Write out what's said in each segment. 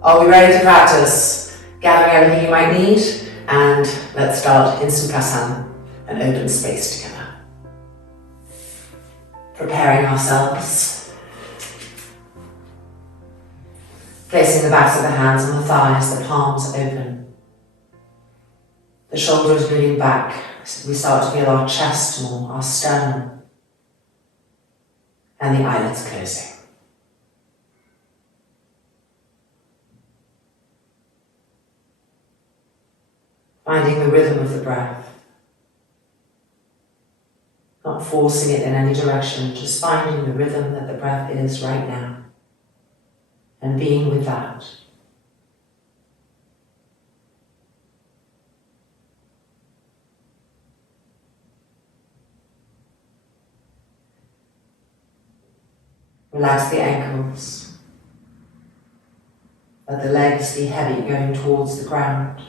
Are we ready to practice? Gather everything you might need and let's start in Supta, an open space together. Preparing ourselves. Placing the backs of the hands on the thighs, the palms open. The shoulders moving back so we start to feel our chest more, our sternum, and the eyelids closing. Finding the rhythm of the breath. Not forcing it in any direction, just finding the rhythm that the breath is right now. And being with that. Relax the ankles. Let the legs be heavy going towards the ground.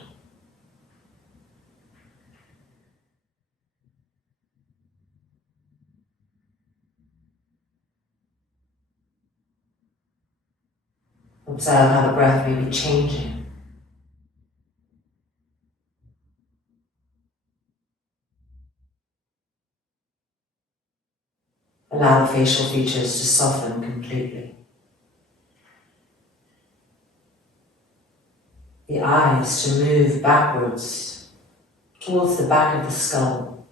Observe how the breath may be changing. Allow the facial features to soften completely. The eyes to move backwards towards the back of the skull.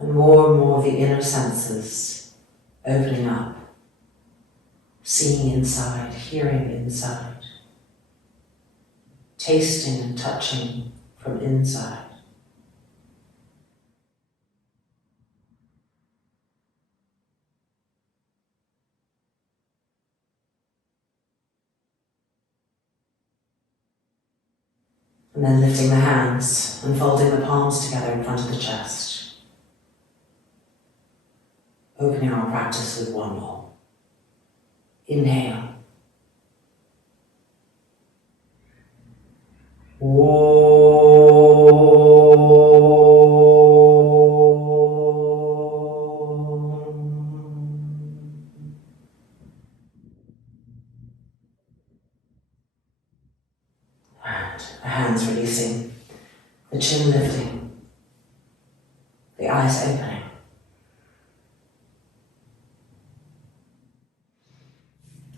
And more of the inner senses opening up. Seeing inside, hearing inside, tasting and touching from inside. And then lifting the hands and folding the palms together in front of the chest. Opening our practice with one more. Inhale. And the hands releasing, the chin lifting, the eyes opening.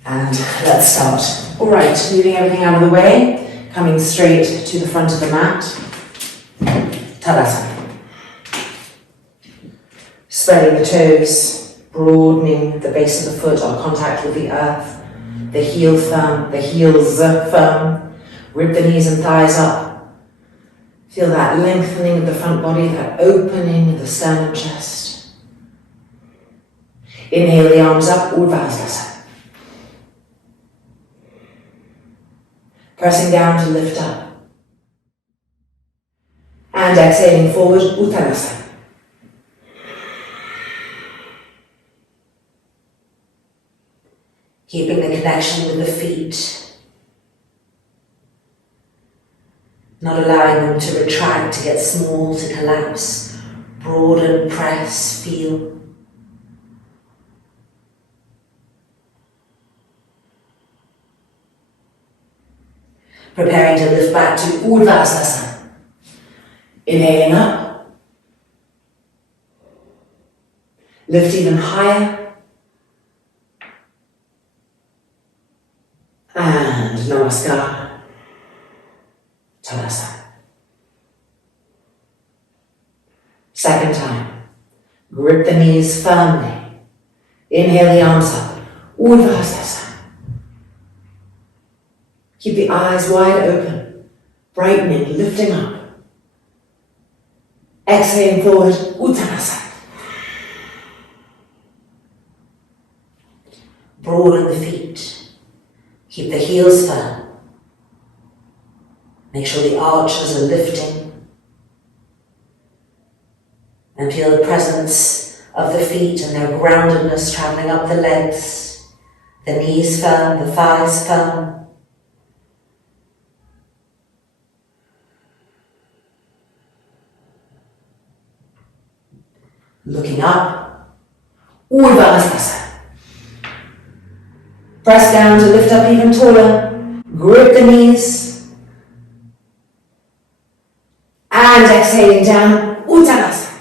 And let's start. All right, moving everything out of the way, coming straight to the front of the mat. Tadasana. Spreading the toes, broadening the base of the foot, our contact with the earth, the heels firm, rib the knees and thighs up. Feel that lengthening of the front body, that opening of the sternum chest. Inhale the arms up, Virasana. Pressing down to lift up. And exhaling forward, Utkatasana. Keeping the connection with the feet. Not allowing them to retract, to get small, to collapse. Broaden, press, feel. Preparing to lift back to Virasana. Inhaling up. Lift even higher. And Namaskars. Tadasana. Second time. Grip the knees firmly. Inhale the arms up. Virasana. Keep the eyes wide open, brightening, lifting up. Exhaling forward, Utkatasana. Broaden the feet. Keep the heels firm. Make sure the arches are lifting. And feel the presence of the feet and their groundedness traveling up the legs. The knees firm, the thighs firm. Looking up, Virasana. Press down to lift up even taller. Grip the knees. And exhaling down, Utkatasana.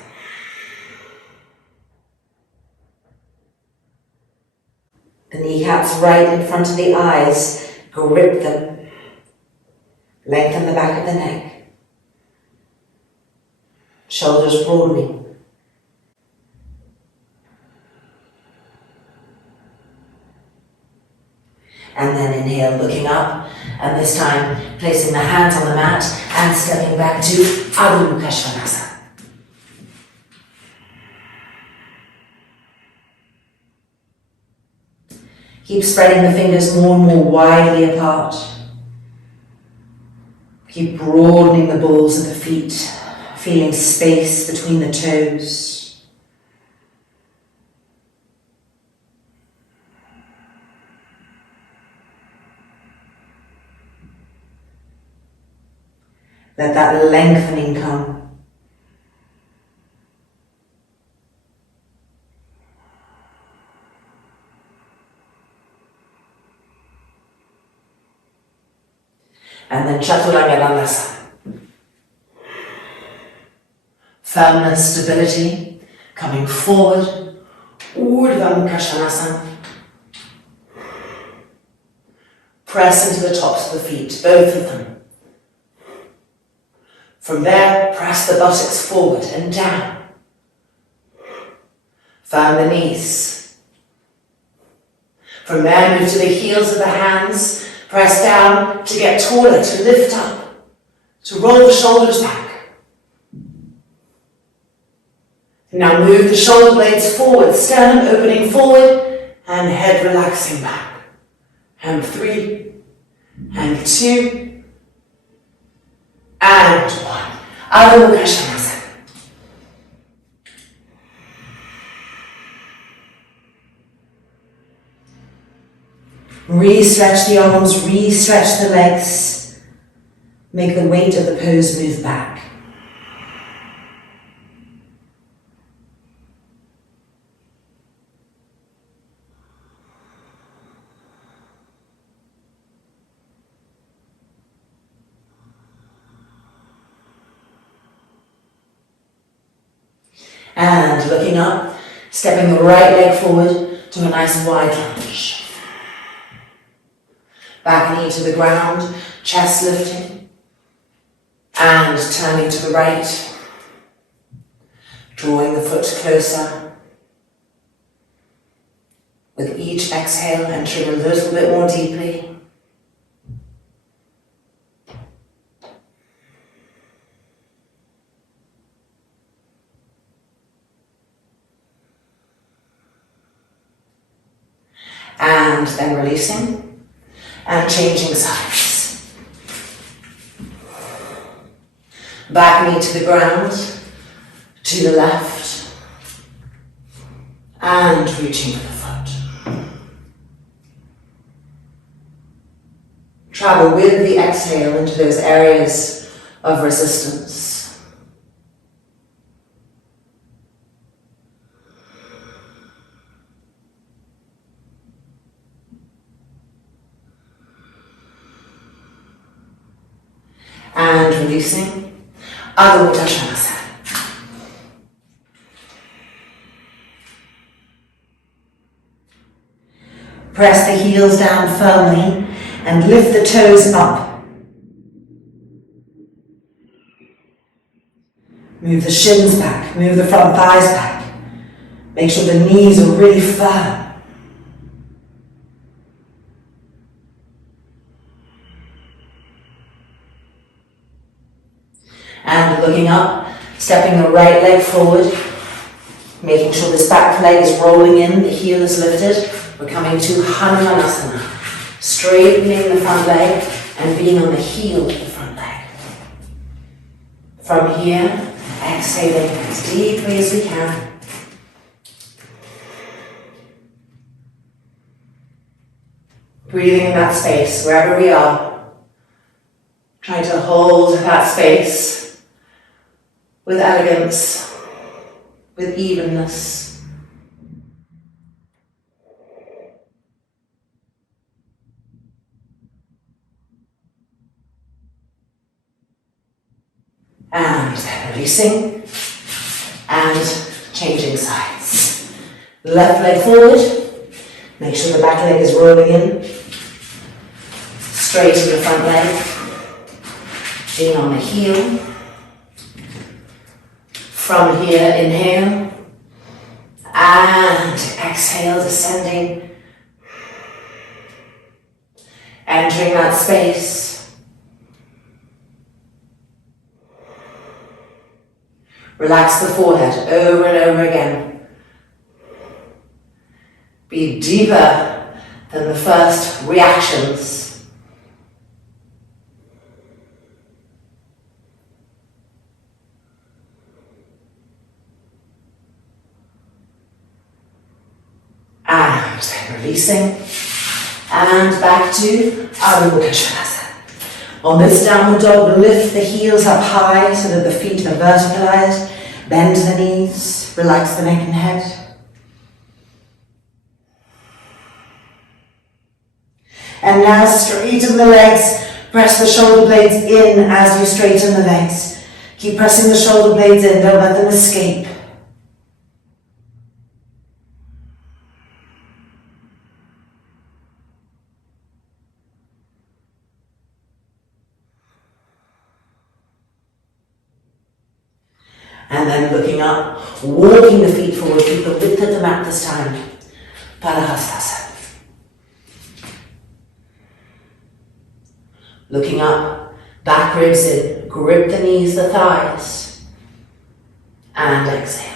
The kneecaps right in front of the eyes. Grip them. Lengthen the back of the neck. Shoulders broadening. And then inhale, looking up, and this time placing the hands on the mat and stepping back to Padangusthasana. Keep spreading the fingers more and more widely apart. Keep broadening the balls of the feet, feeling space between the toes. Let that lengthening come. And then Chaturanga. Firmness, stability, coming forward. Urdhva. Press into the tops of the feet, both of them. From there, press the buttocks forward and down. Firm the knees. From there, move to the heels of the hands. Press down to get taller, to lift up, to roll the shoulders back. Now move the shoulder blades forward, sternum opening forward, and head relaxing back. And 3, and 2, and 1. Hanumanasana. Re-stretch the arms, re-stretch the legs. Make the weight of the pose move back. And looking up, stepping the right leg forward to a nice wide lunge. Back knee to the ground, chest lifting. And turning to the right, drawing the foot closer. With each exhale, entering a little bit more deeply. And then releasing and changing sides. Back knee to the ground, to the left, and reaching for the foot. Travel with the exhale into those areas of resistance. And releasing, Utkatasana. Press the heels down firmly and lift the toes up. Move the shins back, move the front thighs back. Make sure the knees are really firm. And looking up, stepping the right leg forward, making sure this back leg is rolling in, the heel is lifted. We're coming to Hanumanasana, straightening the front leg and being on the heel of the front leg. From here, exhaling as deeply as we can. Breathing in that space, wherever we are. Trying to hold that space with elegance, with evenness. And then releasing and changing sides. Left leg forward. Make sure the back leg is rolling in. Straighten the front leg. In on the heel. From here, inhale. And exhale, descending. Entering that space. Relax the forehead over and over again. Be deeper than the first reactions. And then releasing. And back to Padangusthasana. On this downward dog, lift the heels up high so that the feet are verticalized. Bend the knees, relax the neck and head. And now straighten the legs. Press the shoulder blades in as you straighten the legs. Keep pressing the shoulder blades in, don't let them escape. And then looking up, walking the feet forward, keep the width of the mat this time. Padangusthasana. Looking up, back ribs in, grip the knees, the thighs, and exhale.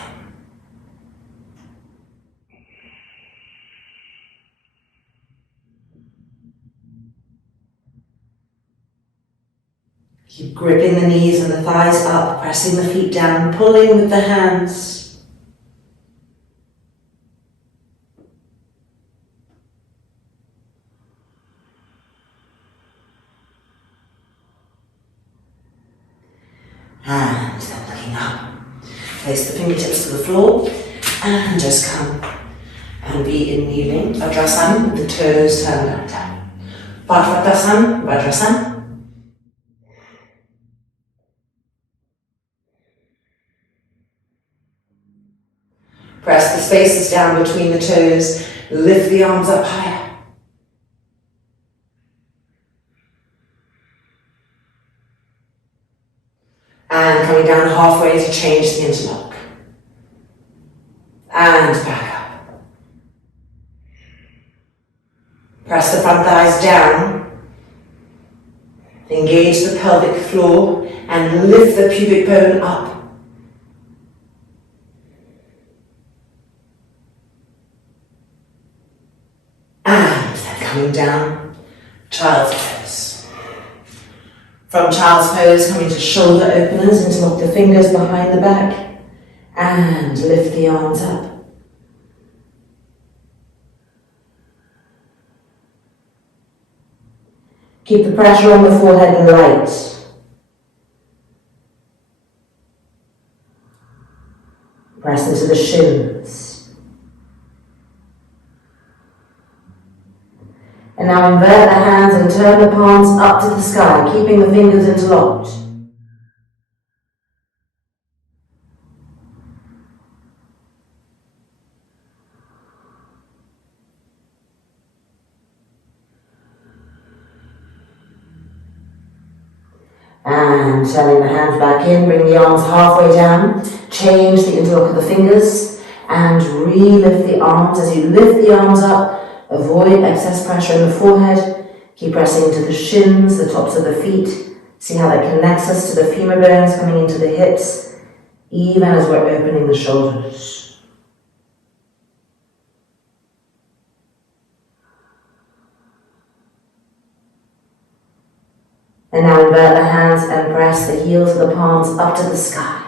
Keep gripping the knees and the thighs up, pressing the feet down, pulling with the hands. And then looking up. Place the fingertips to the floor and just come and be in kneeling. Virasana with the toes turned up down. Utkatasana, Virasana. Press the spaces down between the toes, lift the arms up higher. And coming down halfway to change the interlock. And back up. Press the front thighs down. Engage the pelvic floor and lift the pubic bone up. And then coming down, child's pose. From child's pose, coming to shoulder openers, interlock the fingers behind the back, and lift the arms up. Keep the pressure on the forehead light. Press into the shins. And now invert the hands and turn the palms up to the sky, keeping the fingers interlocked. And turning the hands back in, bring the arms halfway down, change the interlock of the fingers, and re-lift the arms. As you lift the arms up, avoid excess pressure in the forehead. Keep pressing into the shins, the tops of the feet. See how that connects us to the femur bones coming into the hips, even as we're opening the shoulders. And now invert the hands and press the heels of the palms up to the sky.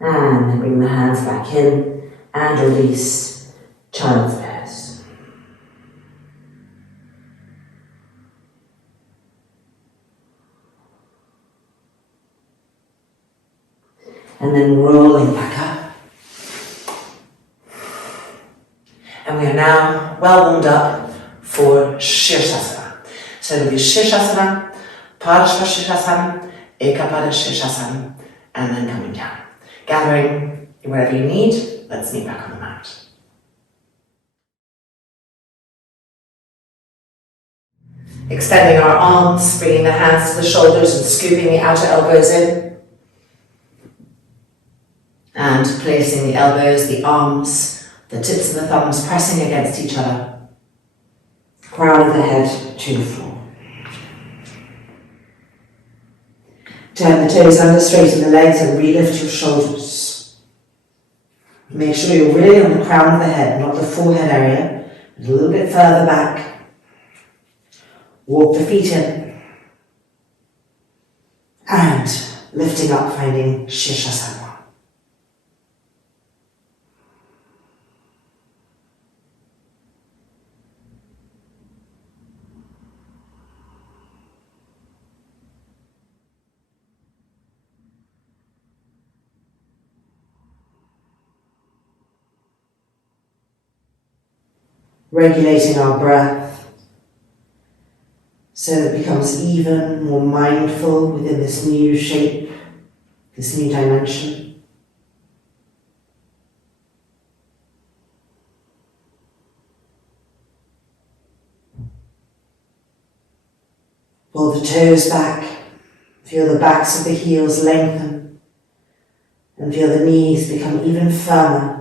And then bring the hands back in and release child's pose. and then rolling back up. And we are now well warmed up for Sirsasana. So it'll be Sirsasana, Paschimottanasana, Sirsasana, and then coming down. Gathering wherever you need, let's meet back on the mat. Extending our arms, bringing the hands to the shoulders and scooping the outer elbows in. And placing the elbows, the arms, the tips of the thumbs pressing against each other. Crown of the head to the floor. Turn the toes under, straighten the legs and relift your shoulders. Make sure you're really on the crown of the head, not the forehead area, but a little bit further back. Walk the feet in. And lifting up, finding Sirsasana. Regulating our breath so that it becomes even more mindful within this new shape, this new dimension. Pull the toes back, feel the backs of the heels lengthen, and feel the knees become even firmer.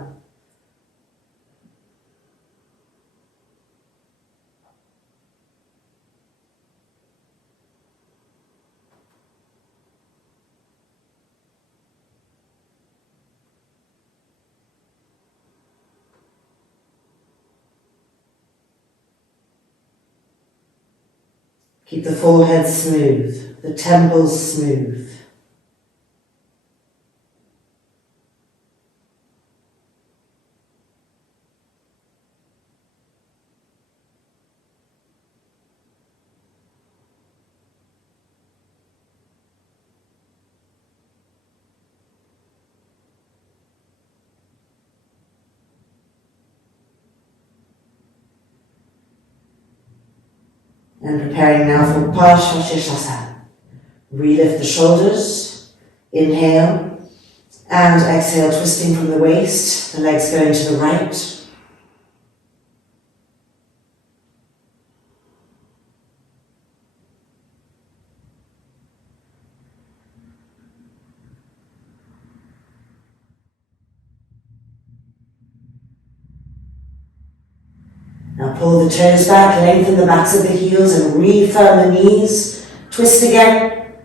Keep the forehead smooth, the temples smooth. And preparing now for Paschimottanasana. Relift the shoulders, inhale, and exhale, twisting from the waist, the legs going to the right. Now pull the toes back, lengthen the backs of the heels and refirm the knees. Twist again.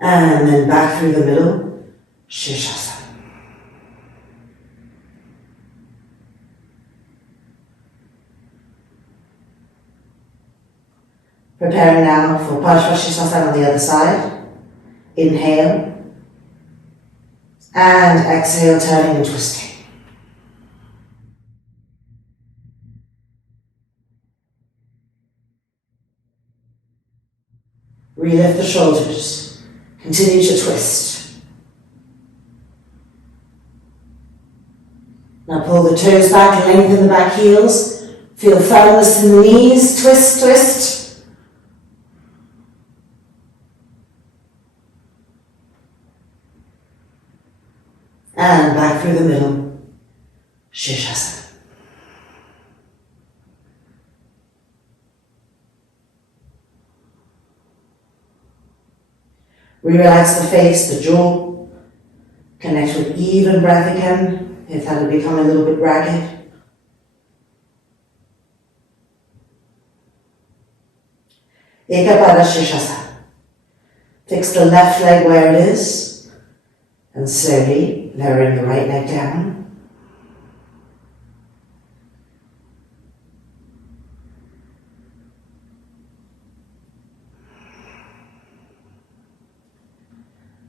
And then back through the middle, Sirsasana. Preparing now for Paschimottanasana on the other side. Inhale. And exhale, turning and twisting. Relift the shoulders. Continue to twist. Now pull the toes back, lengthen the back heels. Feel firmness in the knees. Twist, twist. And back through the middle, Sirsasana. Relax the face, the jaw. Connect with even breath again, if that will become a little bit ragged. Sirsasana. Fix the left leg where it is, and slowly lowering the right leg down.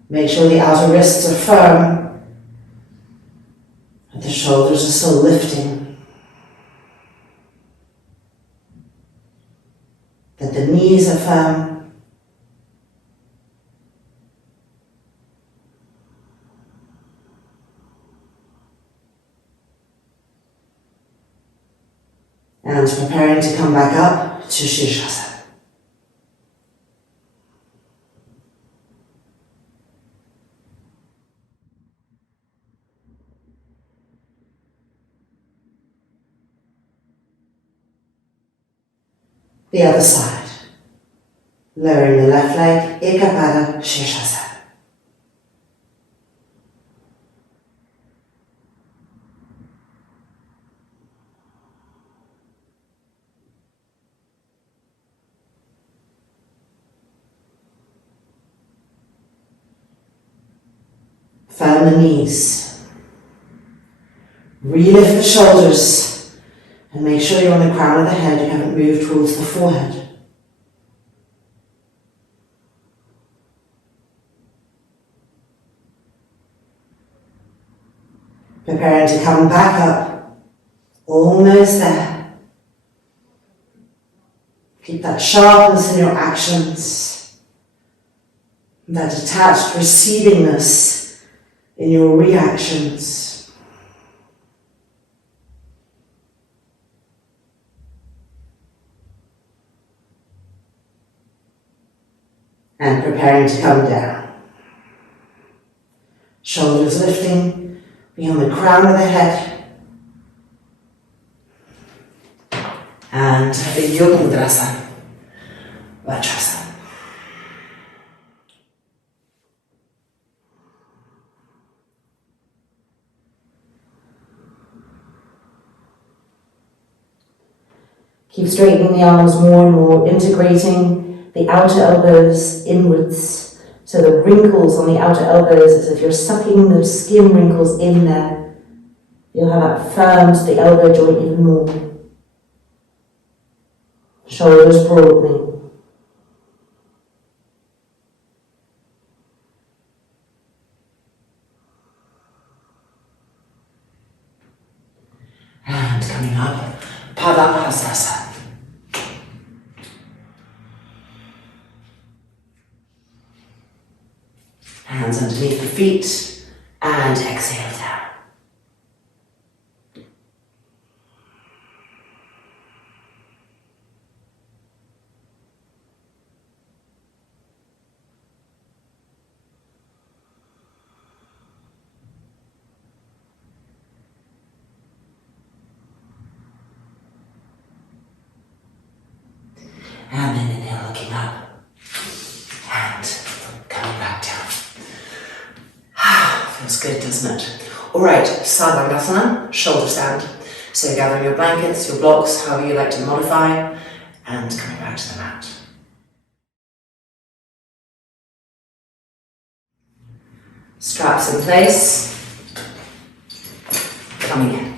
Make sure the outer wrists are firm, but the shoulders are still lifting. that the knees are firm. And preparing to come back up to Sirsasana. The other side. Lowering the left leg, Ekapada, Sirsasana. Firm the knees. Relift the shoulders. And make sure you're on the crown of the head, you haven't moved towards the forehead. Preparing to come back up, almost there. Keep that sharpness in your actions, that detached receivingness in your reactions. And preparing to come down. Shoulders lifting, be on the crown of the head. And Utkatasana, Virasana. Keep straightening the arms more and more, integrating the outer elbows inwards, so the wrinkles on the outer elbows, as if you're sucking those skin wrinkles in there. You'll have that firmed the elbow joint even more. Shoulders broadening. And coming up, Padangusthasana. Hands underneath the feet and exhale down. And then inhale, looking up and coming back down. Feels good, doesn't it? Alright, Sarvangasana, shoulder stand. So gathering your blankets, your blocks, however you like to modify, and coming back to the mat. Straps in place. Coming in.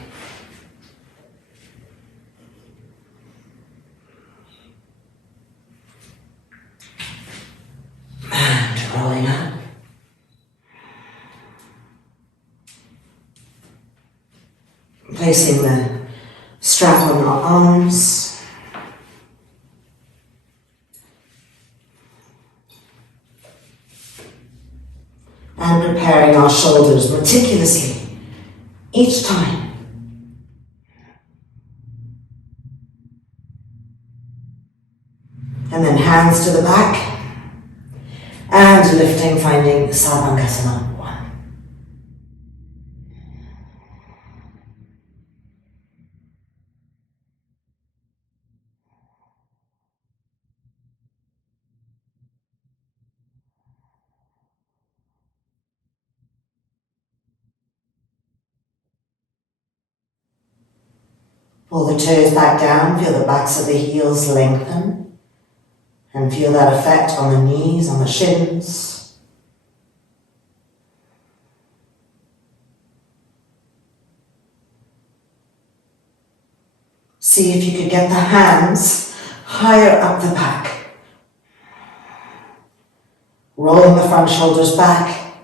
And rolling up. Placing the strap on our arms. And preparing our shoulders meticulously each time. And then hands to the back. And lifting, finding Savasana. Pull the toes back down, feel the backs of the heels lengthen, and feel that effect on the knees, on the shins. See if you could get the hands higher up the back. Rolling the front shoulders back,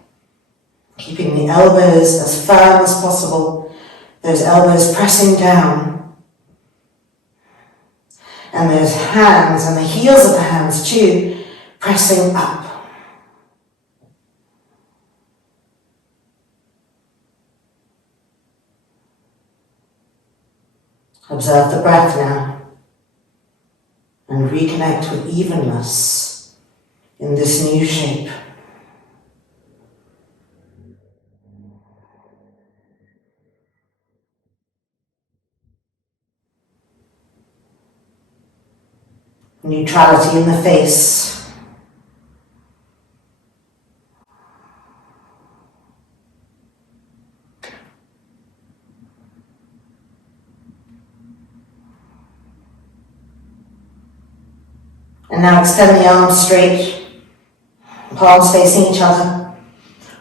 keeping the elbows as firm as possible, those elbows pressing down. And those hands and the heels of the hands too, pressing up. Observe the breath now and reconnect with evenness in this new shape. Neutrality in the face. And now extend the arms straight, palms facing each other.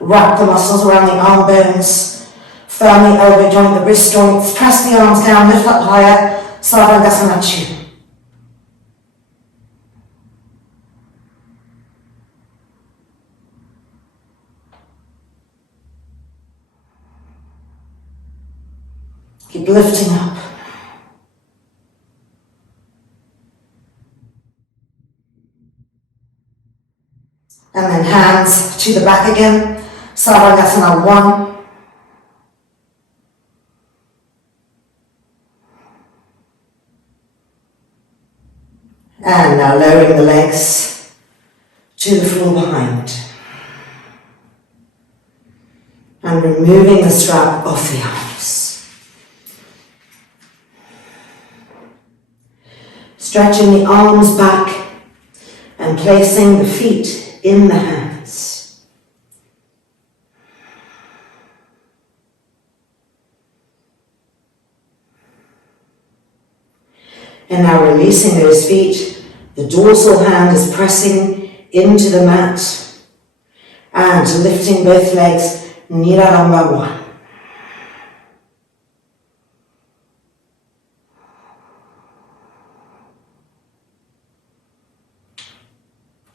Wrap the muscles around the arm bones. Firm the elbow joint, the wrist joints. Press the arms down, lift up higher. Sarvangasana. Keep lifting up. And then hands to the back again. Savasana 1. And now lowering the legs to the floor behind. And removing the strap off the arms. Stretching the arms back and placing the feet in the hands. And now releasing those feet, the dorsal hand is pressing into the mat and lifting both legs, Niraramba 1.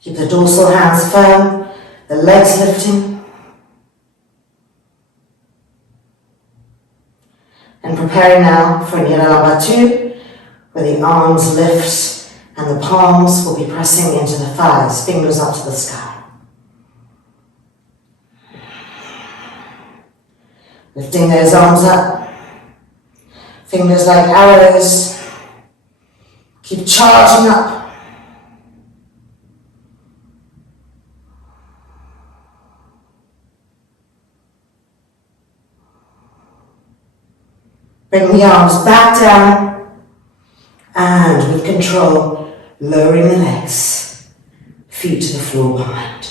Keep the dorsal hands firm, the legs lifting. And preparing now for Niraramba 2, where the arms lift and the palms will be pressing into the thighs, fingers up to the sky. Lifting those arms up, fingers like arrows. Keep charging up. Bring the arms back down and with control, lowering the legs, feet to the floor behind.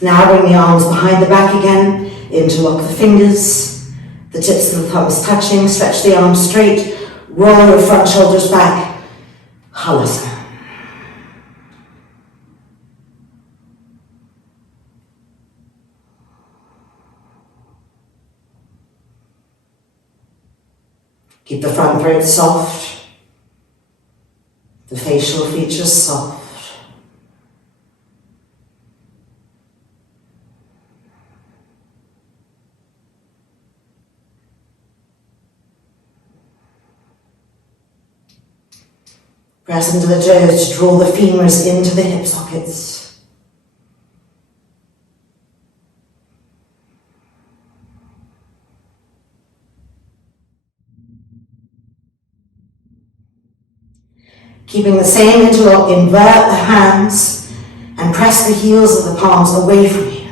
Now bring the arms behind the back again, interlock the fingers, the tips of the thumbs touching, stretch the arms straight, roll your front shoulders back, Hanumanasana. Keep the front throat soft, the facial features soft. Press into the toes to draw the femurs into the hip sockets. Keeping the same interlock, invert the hands and press the heels of the palms away from you.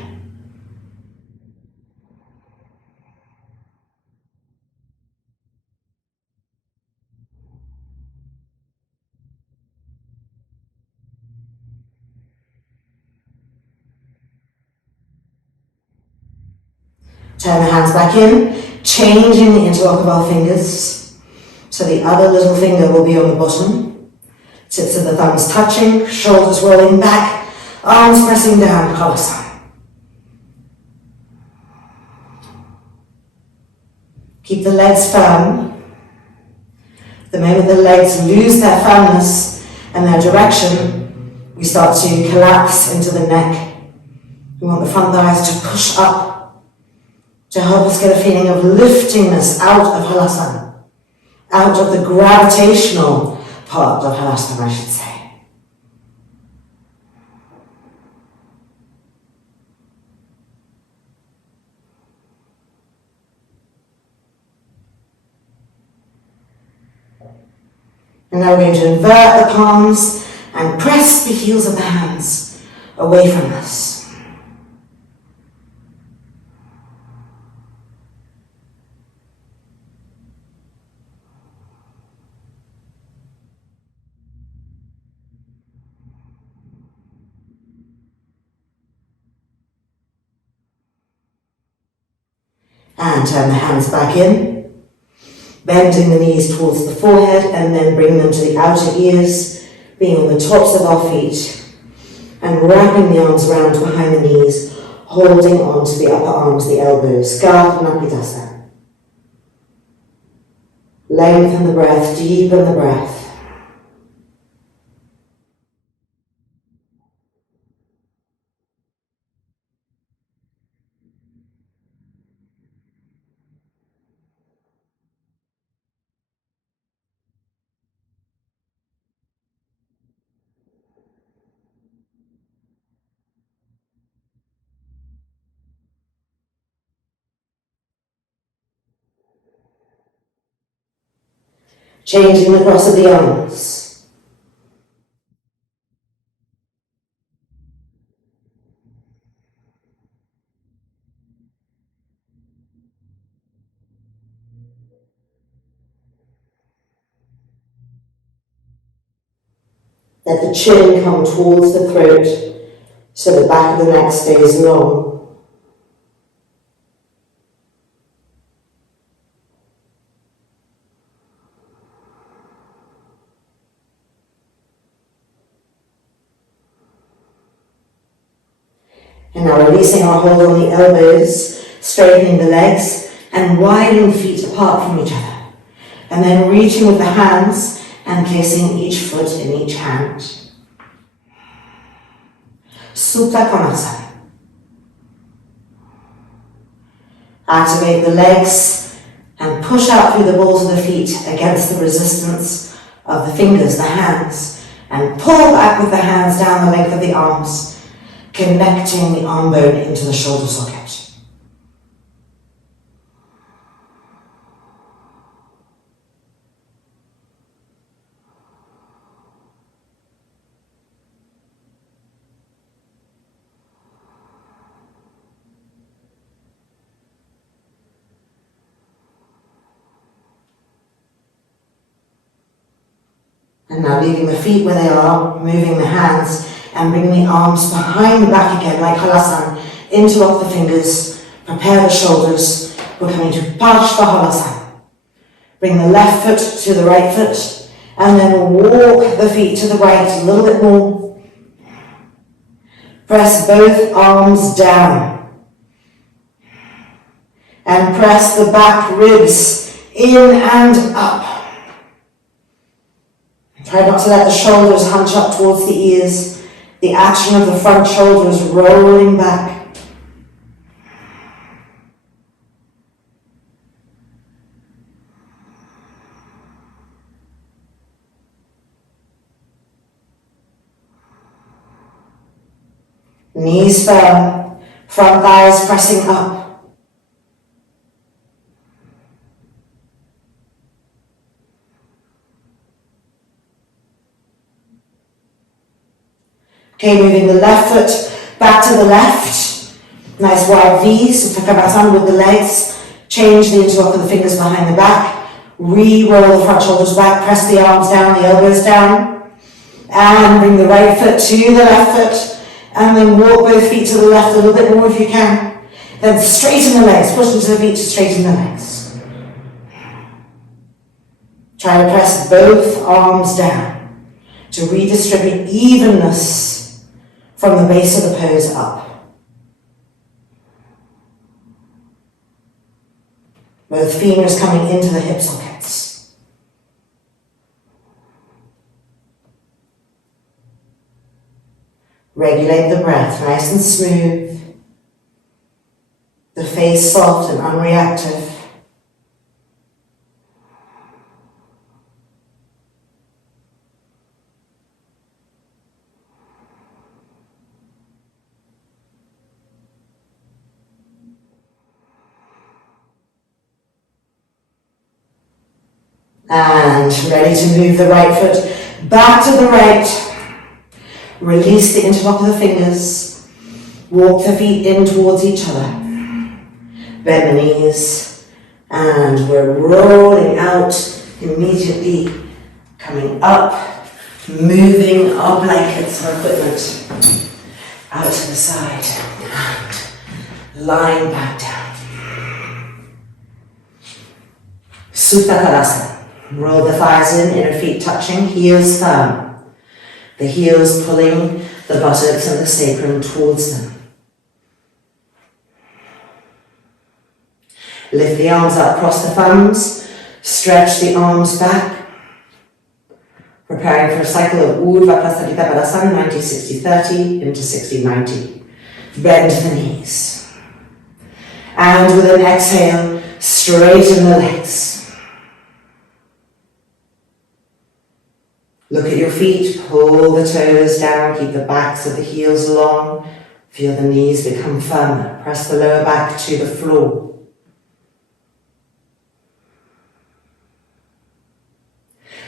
Turn the hands back in, changing the interlock of our fingers so the other little finger will be on the bottom. Tips of the thumbs touching, shoulders rolling back, arms pressing down, Hanumanasana. Keep the legs firm. The moment the legs lose their firmness and their direction, we start to collapse into the neck. We want the front thighs to push up to help us get a feeling of liftingness out of Hanumanasana out of the gravitational part of Hanumanasana, I should say. And now we're going to invert the palms and press the heels of the hands away from us. And turn the hands back in, bending the knees towards the forehead and then bring them to the outer ears, being on the tops of our feet, and wrapping the arms around behind the knees, holding on to the upper arms, the elbows. Utkatasana. Lengthen the breath, deepen the breath. Changing the cross of the arms. Let the chin come towards the throat so the back of the neck stays long. And now releasing our hold on the elbows, straightening the legs and widening feet apart from each other. And then reaching with the hands and placing each foot in each hand. Supta. Activate the legs and push out through the balls of the feet against the resistance of the fingers, the hands, and pull back with the hands down the length of the arms, connecting the arm bone into the shoulder socket. And now leaving the feet where they are, moving the hands, and bring the arms behind the back again, like Halasana. Interlock the fingers, prepare the shoulders. We're coming to Paschimottanasana. Bring the left foot to the right foot, and then walk the feet to the right a little bit more. Press both arms down. And press the back ribs in and up. Try not to let the shoulders hunch up towards the ears. The action of the front shoulders rolling back. Knees firm, front thighs pressing up. Okay, moving the left foot back to the left. Nice wide V's, Utkatasana with the legs. Change the interlock of the fingers behind the back. Re-roll the front shoulders back, press the arms down, the elbows down. And bring the right foot to the left foot. And then walk both feet to the left a little bit more if you can. Then straighten the legs, push into the feet to straighten the legs. Try to press both arms down to redistribute evenness from the base of the pose up. Both femurs coming into the hip sockets. Regulate the breath, nice and smooth. The face soft and unreactive. And ready to move the right foot back to the right. Release the interlock of the fingers. Walk the feet in towards each other. Bend the knees. And we're rolling out immediately, coming up, moving our blankets or equipment out to the side and lying back down. Utkatasana. Roll the thighs in, inner feet touching, heels firm. The heels pulling the buttocks and the sacrum towards them. Lift the arms up, cross the thumbs, stretch the arms back. Preparing for a cycle of Virasana, 90-60-30 into 60-90. Bend the knees. And with an exhale, straighten the legs. Look at your feet, pull the toes down, keep the backs of the heels long. Feel the knees become firmer. Press the lower back to the floor.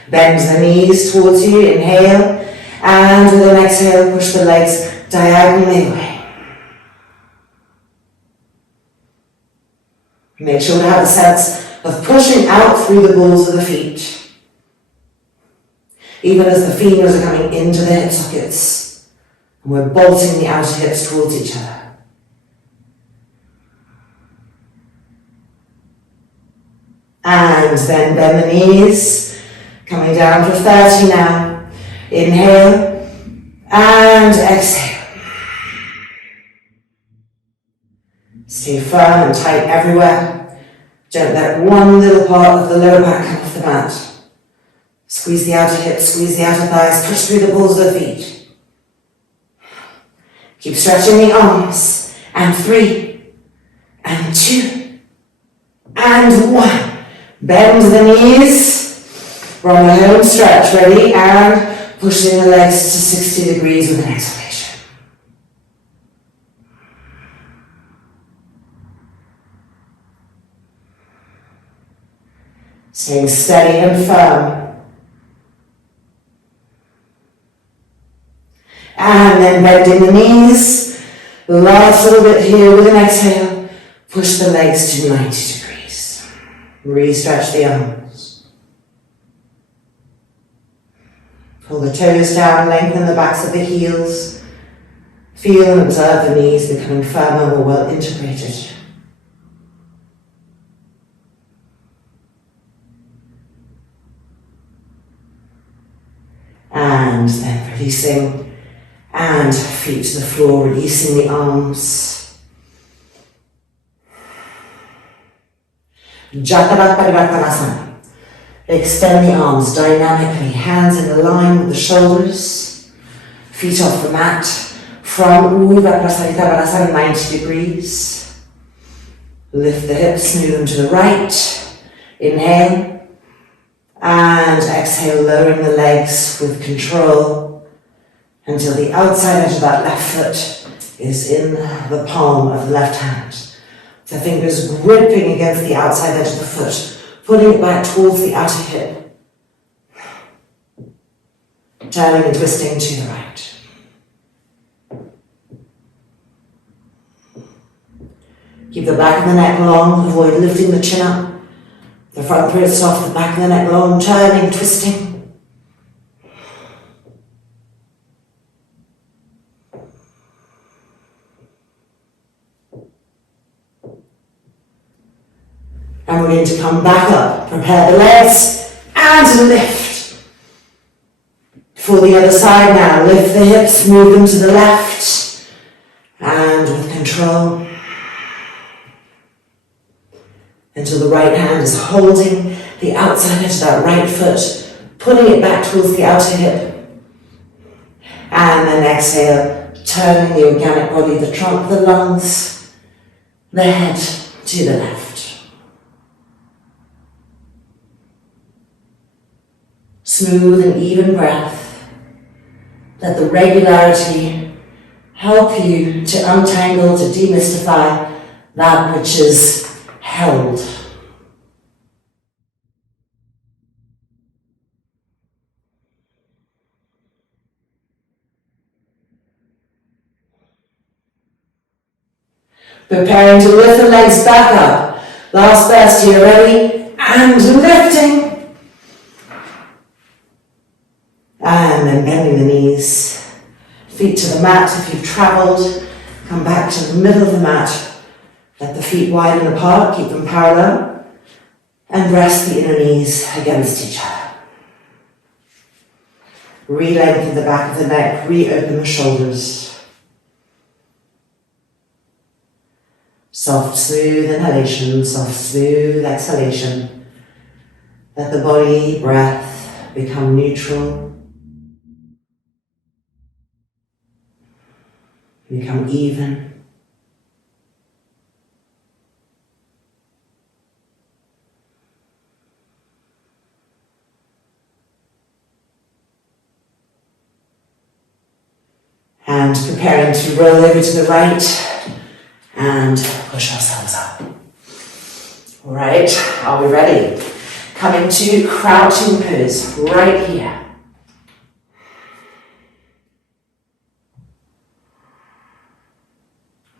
Bend the knees towards you, inhale, and with an exhale, push the legs diagonally away. Make sure to have a sense of pushing out through the balls of the feet. Even as the femurs are coming into the hip sockets, and we're bolting the outer hips towards each other. And then bend the knees, coming down for 30 now. Inhale and exhale. Stay firm and tight everywhere. Don't let one little part of the lower back come off the mat. Squeeze the outer hips, squeeze the outer thighs, push through the balls of the feet. Keep stretching the arms. And 3, and 2, and 1. Bend the knees from the home stretch, ready? And pushing the legs to 60 degrees with an exhalation. Staying steady and firm. And then bending the knees, last little bit here with an exhale, push the legs to 90 degrees. Re-stretch the arms. Pull the toes down, lengthen the backs of the heels. Feel and observe the knees becoming firmer, more well integrated. And then releasing. And feet to the floor, releasing the arms. Utkatasana. Extend the arms dynamically, hands in line with the shoulders, feet off the mat, from Virasana, 90 degrees. Lift the hips, move them to the right. Inhale, and exhale, lowering the legs with control, until the outside edge of that left foot is in the palm of the left hand. The fingers gripping against the outside edge of the foot, pulling it back towards the outer hip. Turning and twisting to the right. Keep the back of the neck long, avoid lifting the chin up. The front wrists off, the back of the neck long, turning, twisting. And we're going to come back up. Prepare the legs and lift. For the other side now, lift the hips, move them to the left. And with control. Until the right hand is holding the outside edge of that right foot, pulling it back towards the outer hip. And then exhale, turning the organic body, the trunk, the lungs, the head to the left. Smooth and even breath. Let the regularity help you to untangle, to demystify that which is held. Preparing to lift the legs back up. Last burst here, ready? And lifting. And then bending the knees. Feet to the mat if you've travelled. Come back to the middle of the mat. Let the feet widen apart, keep them parallel. And rest the inner knees against each other. Re-lengthen the back of the neck, reopen the shoulders. Soft, smooth inhalation, soft, smooth exhalation. Let the body, breath become neutral. Become even. And preparing to roll over to the right and push ourselves up. All right, are we ready? Coming to crouching pose right here.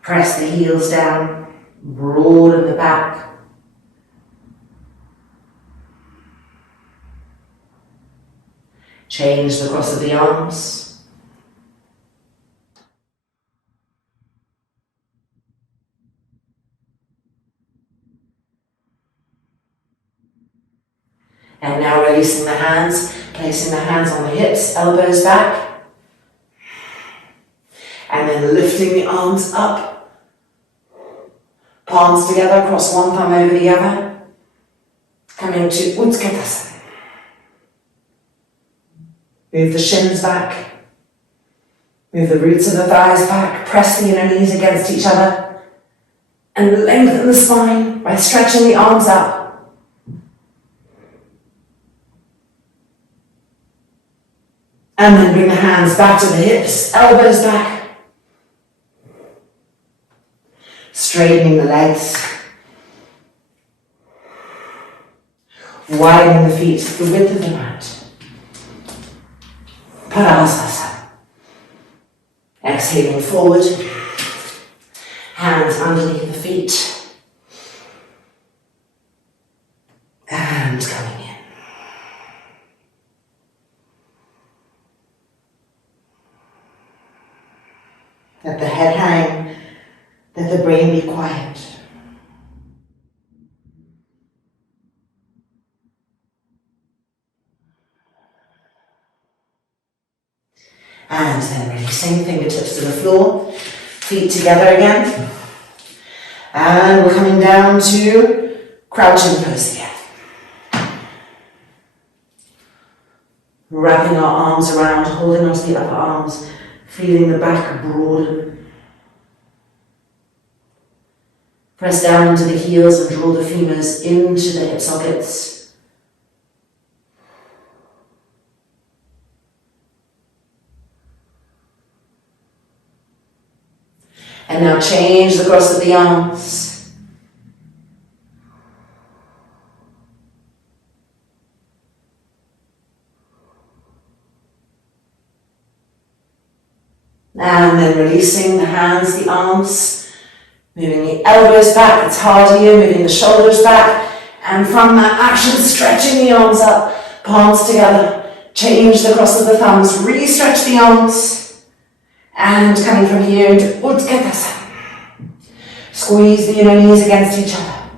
Press the heels down, broaden the back. Change the cross of the arms. And now releasing the hands, placing the hands on the hips, elbows back. And then lifting the arms up. Palms together, cross one thumb over the other. Coming to Utkatasana. Move the shins back. Move the roots of the thighs back. Press the inner knees against each other. And lengthen the spine by stretching the arms up. And then bring the hands back to the hips, elbows back. Straightening the legs. Widening the feet to the width of the mat. Padangusthasana. Exhaling forward. Hands underneath the feet. And coming in. Let the head hang, let the brain be quiet. And then releasing fingertips to the floor, feet together again. And we're coming down to crouching pose again. Wrapping our arms around, holding onto the upper arms. Feeling the back broaden. Press down into the heels and draw the femurs into the hip sockets. And now change the cross of the arms. And then releasing the hands, the arms, moving the elbows back, it's hard here, moving the shoulders back, and from that action, stretching the arms up, palms together, change the cross of the thumbs, re-stretch the arms, and coming from here into Utkatasana. Squeeze the inner knees against each other.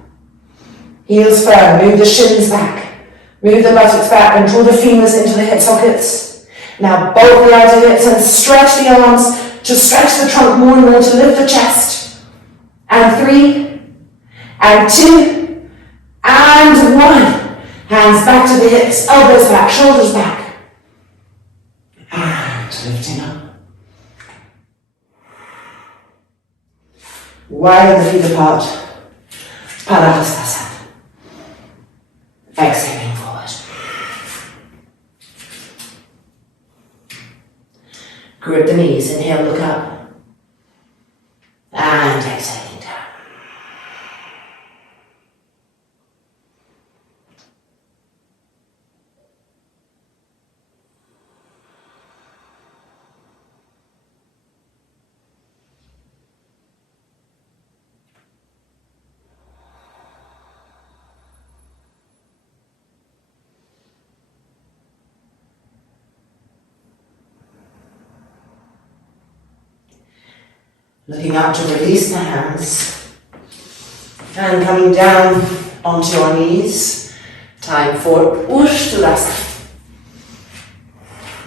Heels firm, move the shins back, move the buttocks back, and draw the femurs into the hip sockets. Now both the outer hips and stretch the arms to stretch the trunk more and more to lift the chest. And 3, and 2, and 1. Hands back to the hips, elbows back, shoulders back. And lifting up. Widen the feet apart. Padangusthasana. Exhaling forward. Grip the knees, inhale, look up. And exhaling down. Looking up to release the hands. And coming down onto your knees. Time for Usturasana.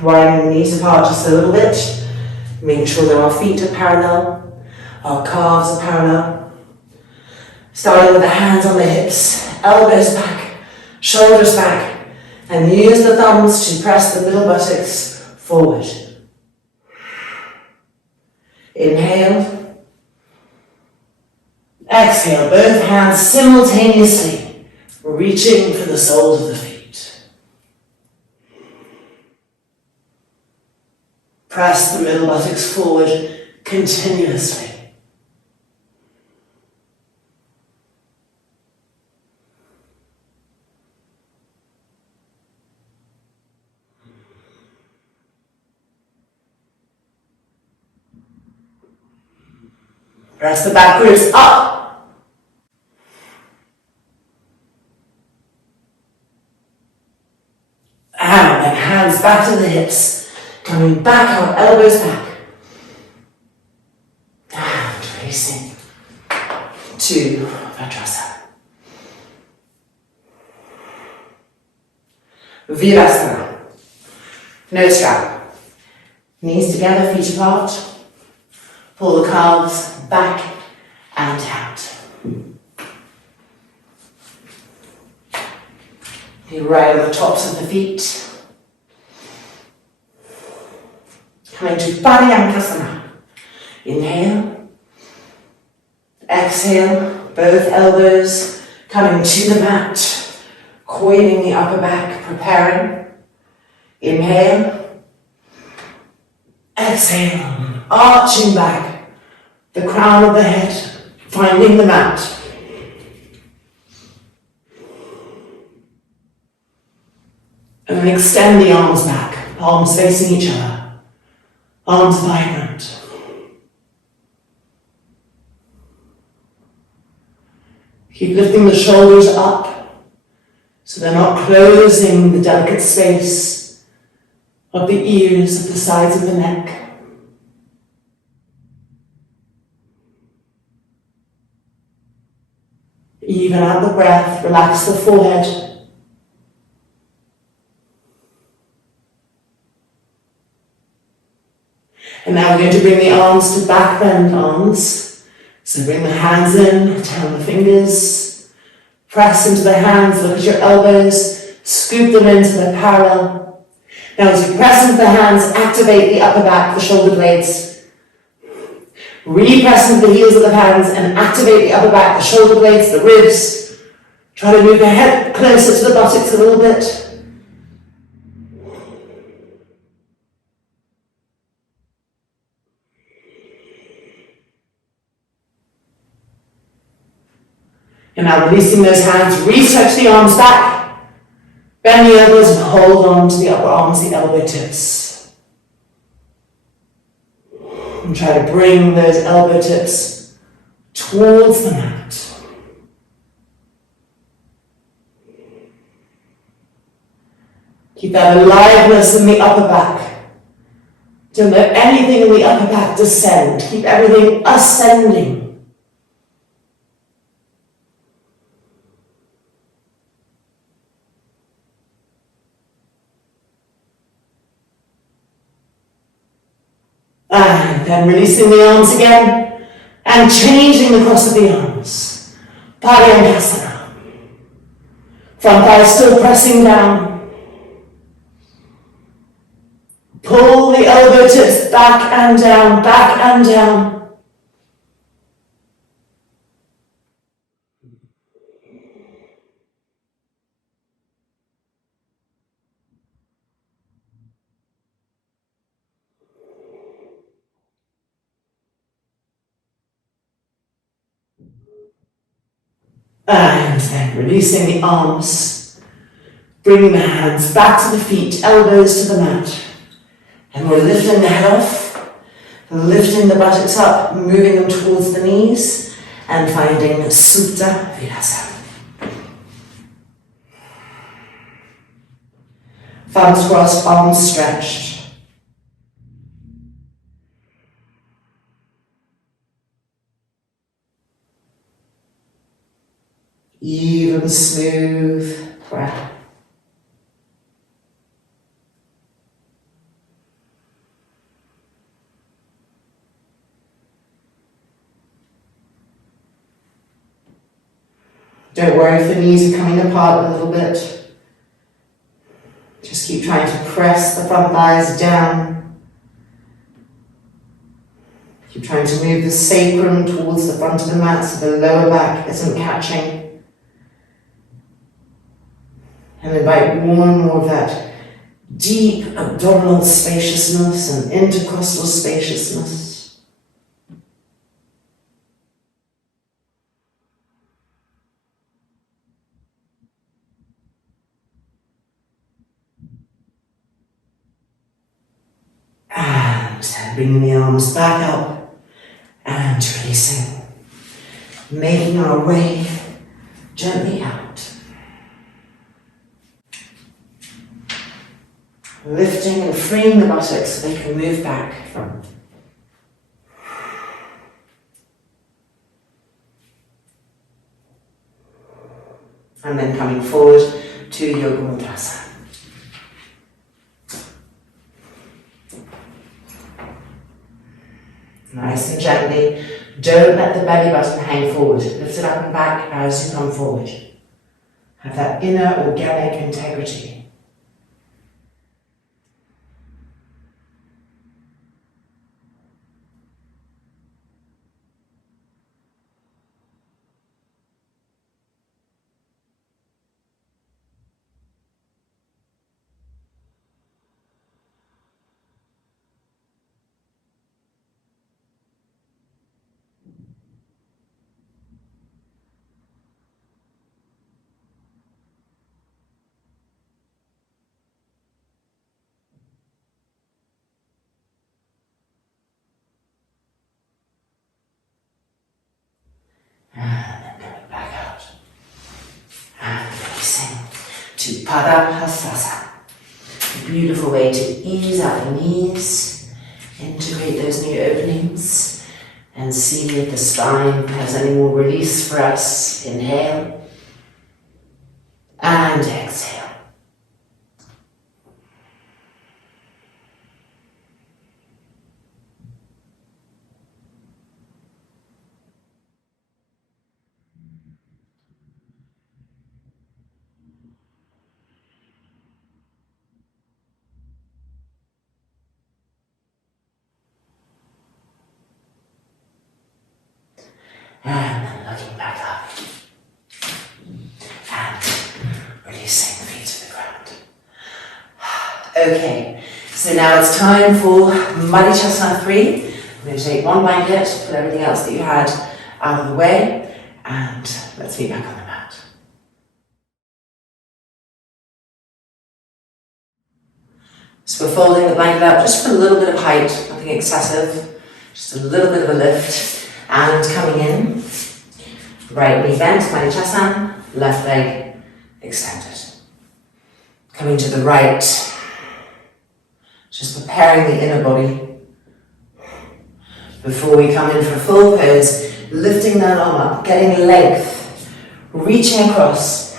Widening the knees apart just a little bit. Making sure that our feet are parallel. Our calves are parallel. Starting with the hands on the hips. Elbows back. Shoulders back. And use the thumbs to press the middle buttocks forward. Inhale. Exhale, both hands simultaneously, reaching for the soles of the feet. Press the middle buttocks forward continuously. Press the back ribs up. And then hands back to the hips. Coming back out, elbows back. And releasing to Virasana. Virasana. No strap. Knees together, feet apart. Pull the calves back and out. Be right on the tops of the feet. Coming to Padangusthasana. Inhale. Exhale. Both elbows coming to the mat. Coiling the upper back, preparing. Inhale. Exhale. Arching back. The crown of the head, finding the mat. And then extend the arms back, palms facing each other. Arms vibrant. Keep lifting the shoulders up so they're not closing the delicate space of the ears at the sides of the neck. Even out the breath, relax the forehead. And now we're going to bring the arms to backbend arms. So bring the hands in, turn the fingers, press into the hands, look at your elbows, scoop them in so they're parallel. Now as you press into the hands, activate the upper back, the shoulder blades. Repress into the heels of the hands and activate the upper back, the shoulder blades, the ribs. Try to move the head closer to the buttocks a little bit. And now releasing those hands, re-stretch the arms back. Bend the elbows and hold on to the upper arms, the elbow tips. And try to bring those elbow tips towards the mat. Keep that aliveness in the upper back. Don't let anything in the upper back descend. Keep everything ascending. And then releasing the arms again and changing the cross of the arms. Padangusthasana. Front thigh still pressing down. Pull the elbow tips back and down, back and down. And then releasing the arms, bringing the hands back to the feet, elbows to the mat. And we're lifting the head off, lifting the buttocks up, moving them towards the knees, and finding Supta Virasana. Thumbs crossed, arms stretched. even, smooth breath. Don't worry if the knees are coming apart a little bit. Just keep trying to press the front thighs down. Keep trying to move the sacrum towards the front of the mat so the lower back isn't catching. And invite more and more of that deep abdominal spaciousness and intercostal spaciousness. And then bringing the arms back up and releasing. Making our way gently out. Lifting and freeing the buttocks so they can move back. And then coming forward to Utkatasana. Nice and gently. Don't let the belly button hang forward. Lift it up and back as you come forward. Have that inner organic integrity. And then coming back out. And releasing to Padangusthasana. A beautiful way to ease out the knees, integrate those new openings, and see if the spine has any more release for us. Inhale. And exhale. And then looking back up. And releasing the feet to the ground. Okay, so now it's time for Marichyasana 3. I'm going to take one blanket, put everything else that you had out of the way, and let's be back on the mat. So we're folding the blanket out just for a little bit of height, nothing excessive, just a little bit of a lift. And coming in, right knee bent, Marichyasana, left leg extended. Coming to the right, just preparing the inner body. Before we come in for full pose, lifting that arm up, getting length, reaching across.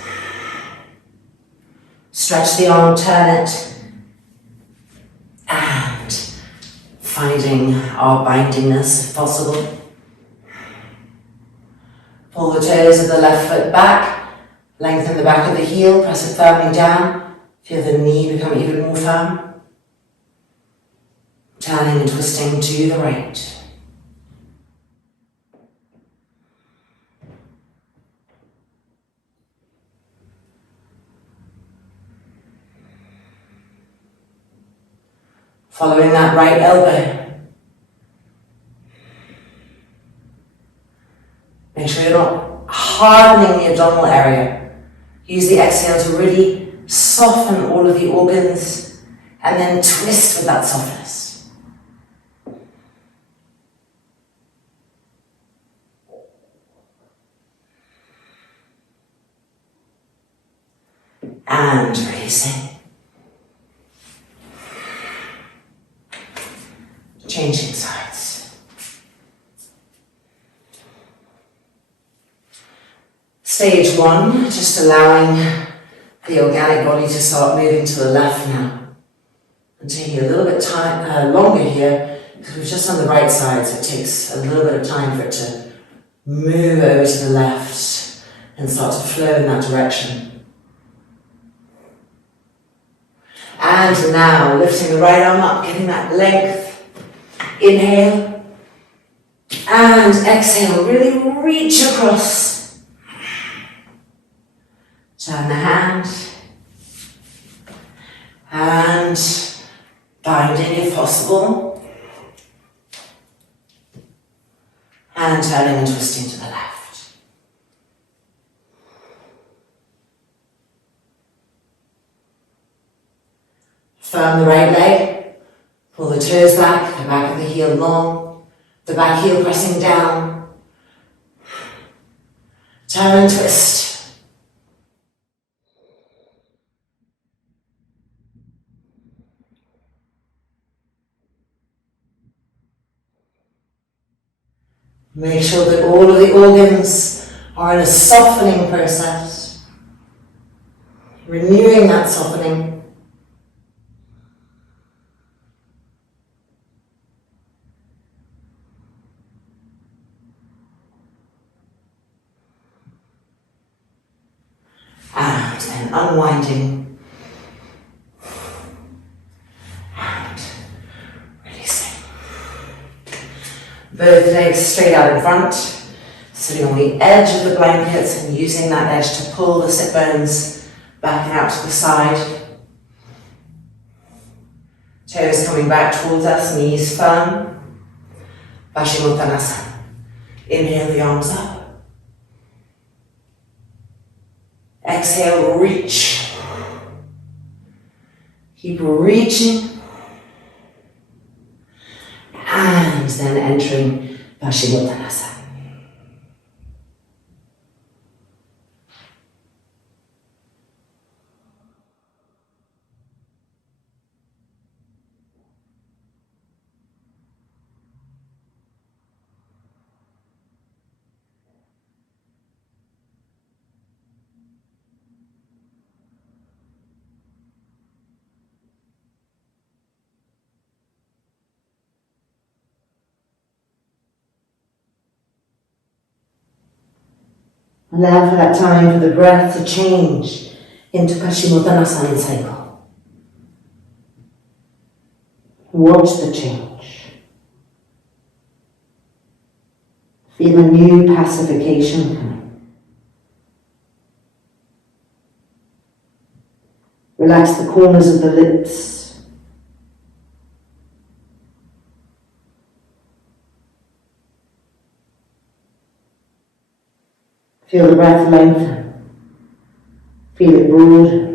Stretch the arm, turn it, and finding our bindingness if possible. Pull the toes of the left foot back, lengthen the back of the heel, press it firmly down, feel the knee become even more firm. Turning and twisting to the right. Following that right elbow. Make sure you're not hardening the abdominal area. Use the exhale to really soften all of the organs and then twist with that softness. And releasing. Changing sides. Stage one, just allowing the organic body to start moving to the left now. And taking a little bit longer here, because we've just done the right side, so it takes a little bit of time for it to move over to the left and start to flow in that direction. And now, lifting the right arm up, getting that length. Inhale. And exhale, really reach across. Turn the hand. And binding if possible. And turning and twisting to the left. Firm the right leg. Pull the toes back, the back of the heel long. The back heel pressing down. Turn and twist. Make sure that all of the organs are in a softening process. Renewing that softening. And then unwinding. And releasing. Both legs straight out in front, sitting on the edge of the blankets and using that edge to pull the sit bones back and out to the side. Toes coming back towards us, knees firm. Paschimottanasana. Inhale the arms up. Exhale, reach. Keep reaching. And then entering Paschimottanasana. Allow for that time for the breath to change into Paschimottanasana cycle. Watch the change. Feel a new pacification coming. Relax the corners of the lips. Feel the breath lengthen. Feel it broaden.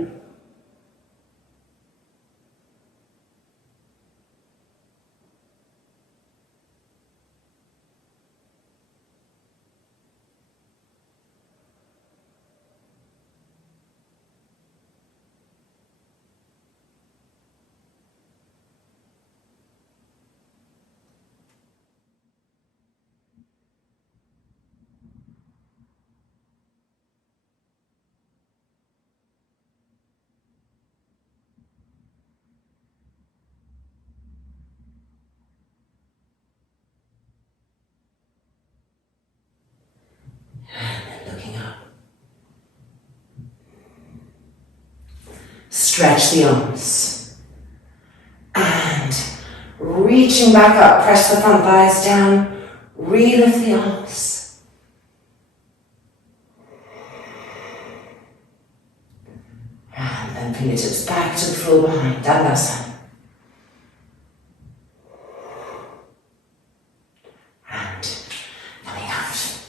Stretch the arms. And reaching back up, press the front thighs down, re-lift the arms. And then fingertips back to the floor behind, Dandasana. And coming out.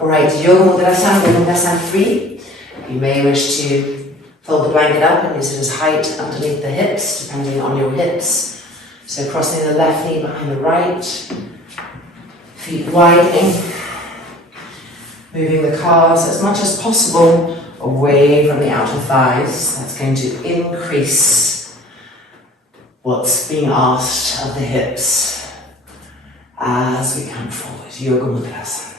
Alright, Yoga Mudra, Namaskars 3. You may wish to fold the blanket up and use it as height underneath the hips, depending on your hips. So crossing the left knee behind the right, feet widening, moving the calves as much as possible away from the outer thighs. That's going to increase what's being asked of the hips as we come forward. Yoga Mudras.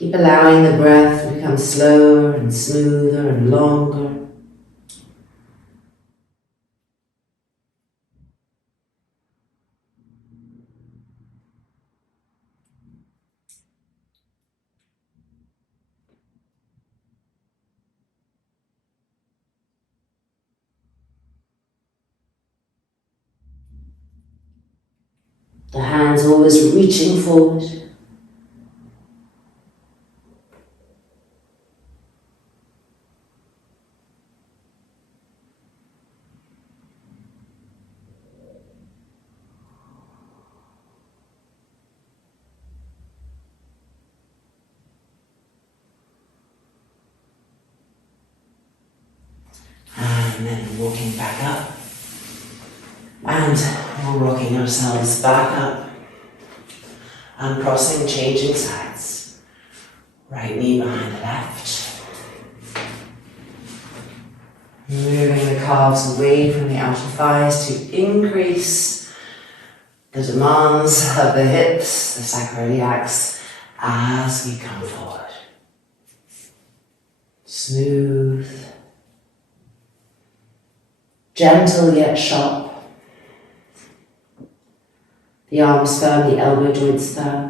Keep allowing the breath to become slower and smoother and longer. The hands always reaching forward. And then walking back up. And we're rocking ourselves back up. Uncrossing, changing sides. Right knee behind the left. Moving the calves away from the outer thighs to increase the demands of the hips, the sacroiliacs, as we come forward. Smooth. Gentle yet sharp. The arms firm, the elbow joints firm.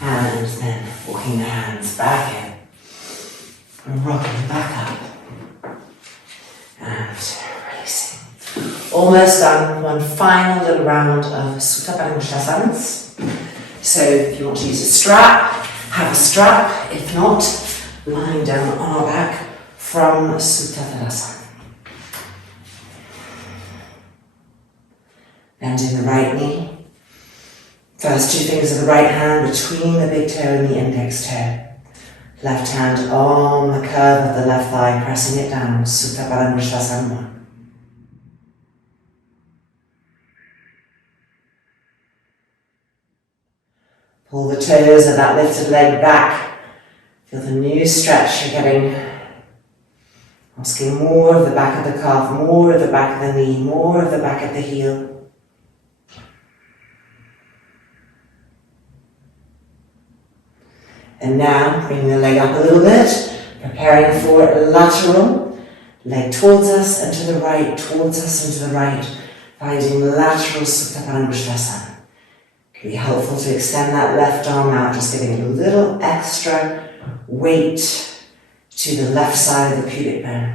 And then walking the hands back in and rocking back up and releasing. Almost done. One final little round of Supta Padangusthasana. So if you want to use a strap, have a strap. If not, lying down on our back from Utkatasana. Bending the right knee. First two fingers of the right hand between the big toe and the index toe. Left hand on the curve of the left thigh, pressing it down. Supta Padangusthasana. Pull the toes of that lifted leg back. Feel the new stretch you're getting. Asking more of the back of the calf, more of the back of the knee, more of the back of the heel. And now, bring the leg up a little bit, preparing for lateral. Leg towards us and to the right, towards us and to the right, finding lateral Supta Padangusthasana. It can be helpful to extend that left arm out, just giving a little extra weight to the left side of the pubic bone.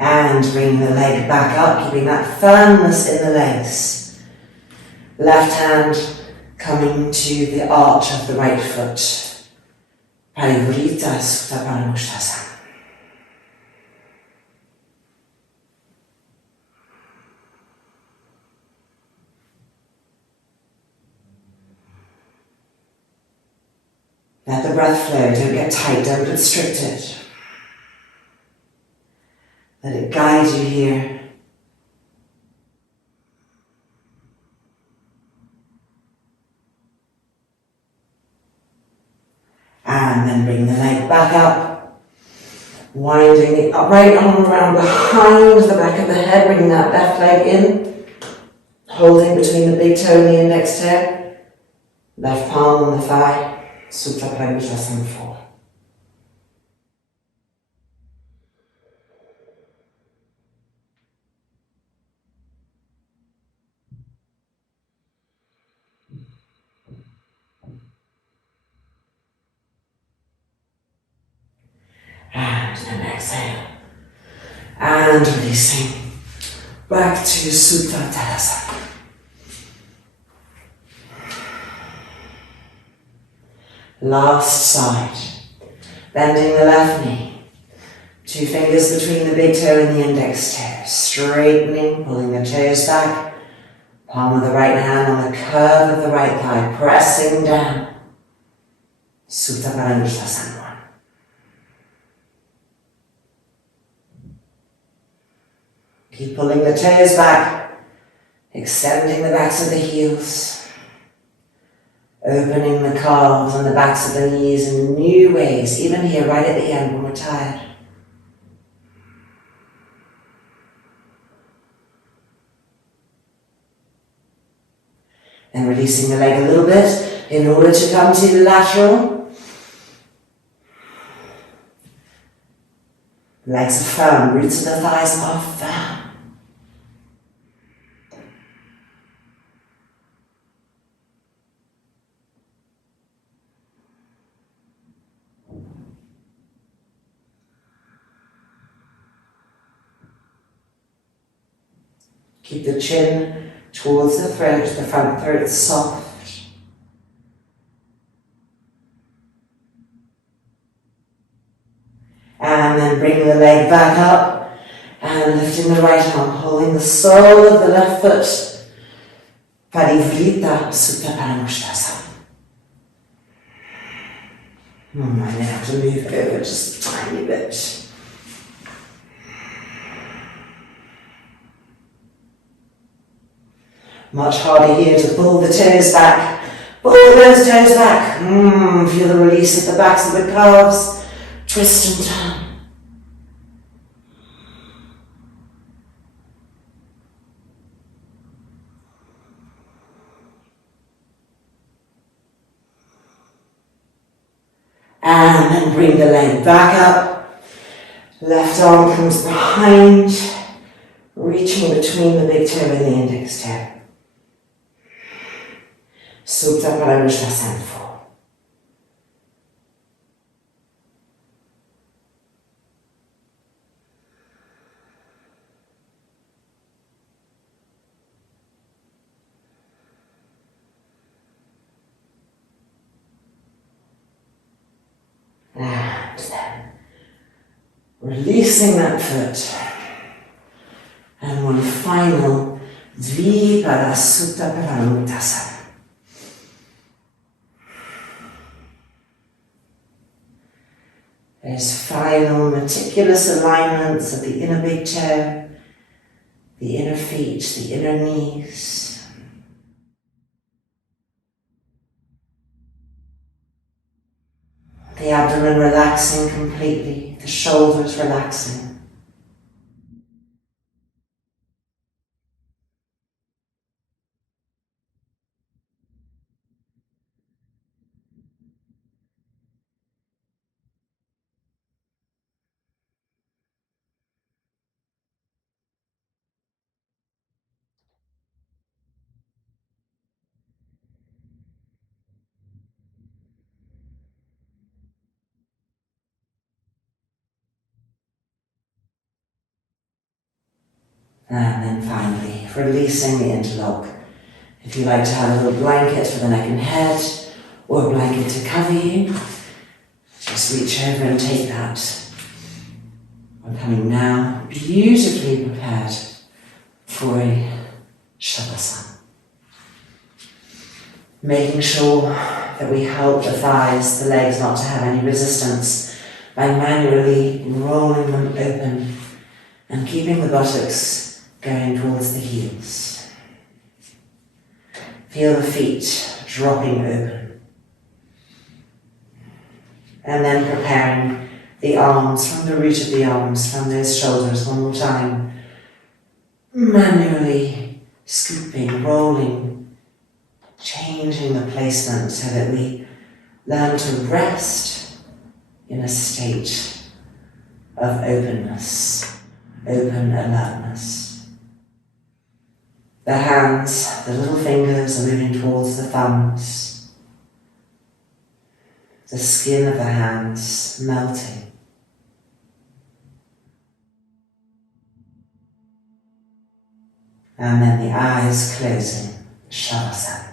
And bring the leg back up, keeping that firmness in the legs. Left hand coming to the arch of the right foot. Parivritta. Let the breath flow, don't get tight, don't constrict it. Let it guide you here. And then bring the leg back up, winding the upright arm around behind the back of the head, bringing that left leg in, holding between the big toe and the index toe, left palm on the thigh, Supta Padangusthasana 4. exhale. And releasing back to Utkatasana. Last side. Bending the left knee. 2 fingers between the big toe and the index toe. Straightening, pulling the toes back. Palm of the right hand on the curve of the right thigh. Pressing down. Supta Padangusthasana 1. Keep pulling the toes back, extending the backs of the heels, opening the calves and the backs of the knees in new ways, even here right at the end when we're tired. And releasing the leg a little bit in order to come to the lateral. Legs are firm, roots of the thighs are firm. Keep the chin towards the throat, the front throat soft. And then bring the leg back up and lifting the right arm, holding the sole of the left foot. Parivrita Supta Padangusthasana. I may have to move it over just a tiny bit. Much harder here to pull the toes back. Pull those toes back. Feel the release of the backs of the calves. Twist and turn. And then bring the leg back up. Left arm comes behind, reaching between the big toe and the index toe. Supta Padangusthasana 4. And then releasing that foot. And one final deepens Supta Padangusthasana. There's final meticulous alignments of the inner big toe, the inner feet, the inner knees. The abdomen relaxing completely, the shoulders relaxing. And then finally, releasing the interlock. If you like to have a little blanket for the neck and head, or a blanket to cover you, just reach over and take that. I'm coming now, beautifully prepared for a Savasana. Making sure that we help the thighs, the legs not to have any resistance by manually rolling them open and keeping the buttocks going towards the heels. Feel the feet dropping open. And then preparing the arms from the root of the arms, from those shoulders, one more time. Manually scooping, rolling, changing the placement so that we learn to rest in a state of openness, open alertness. The hands, the little fingers are moving towards the thumbs. The skin of the hands melting. And then the eyes closing, Savasana.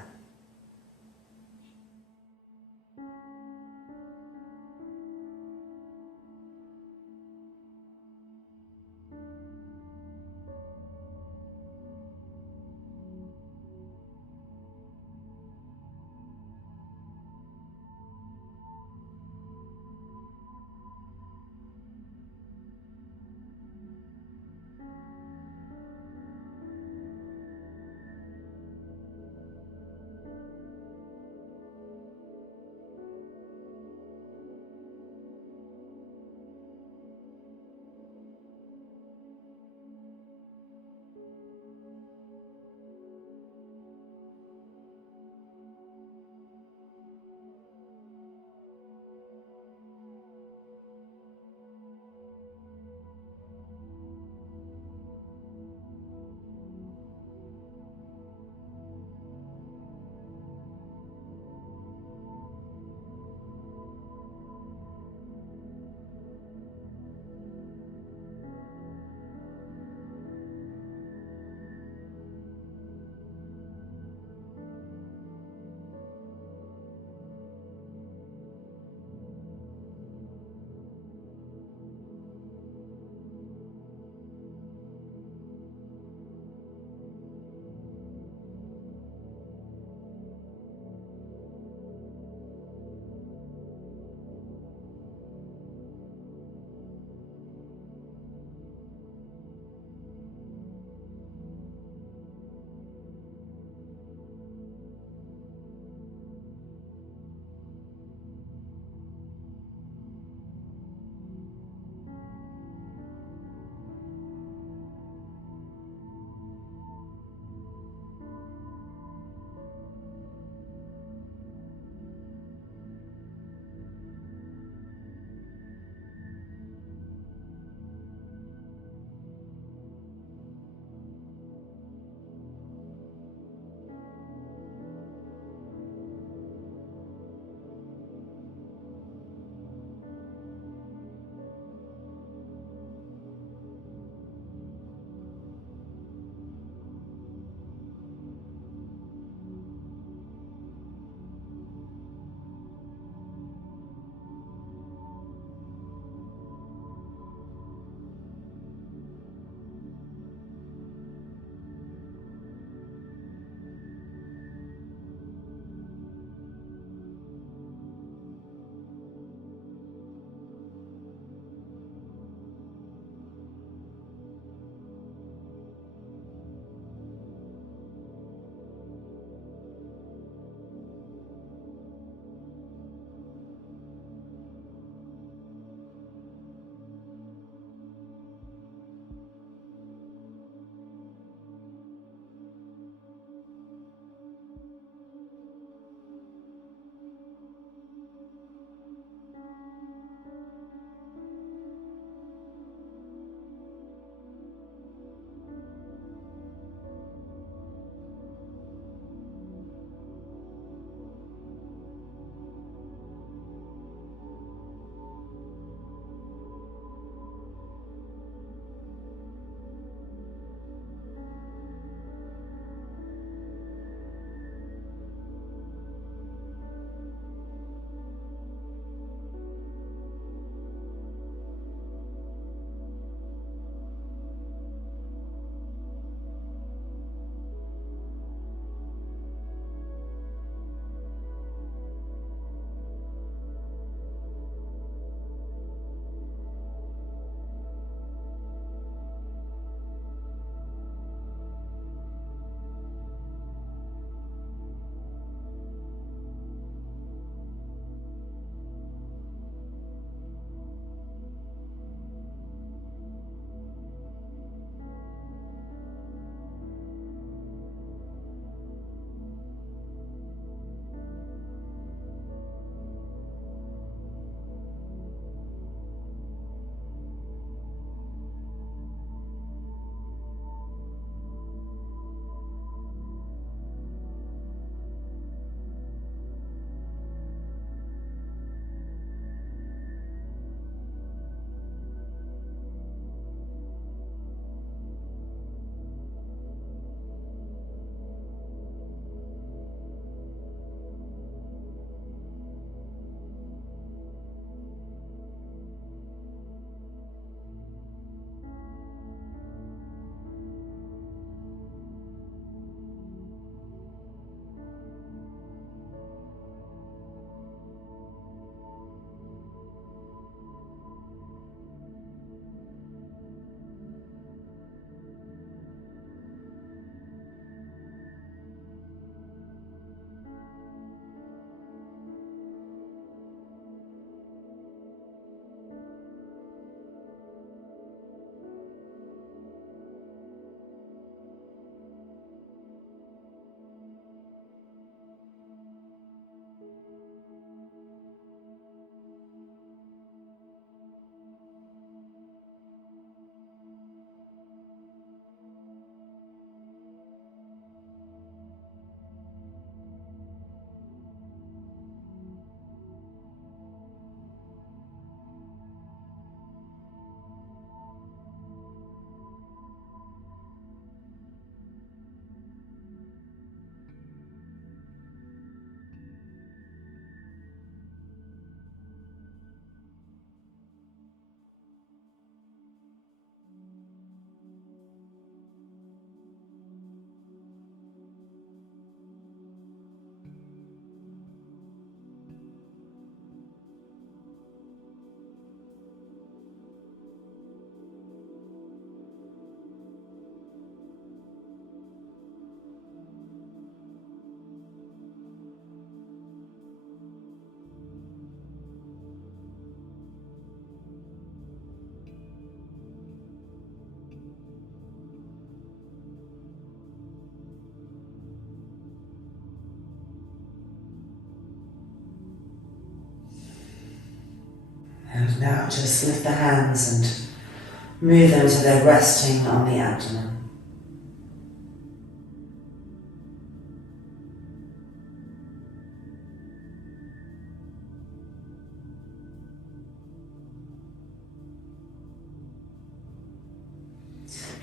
now just lift the hands and move them so they're resting on the abdomen.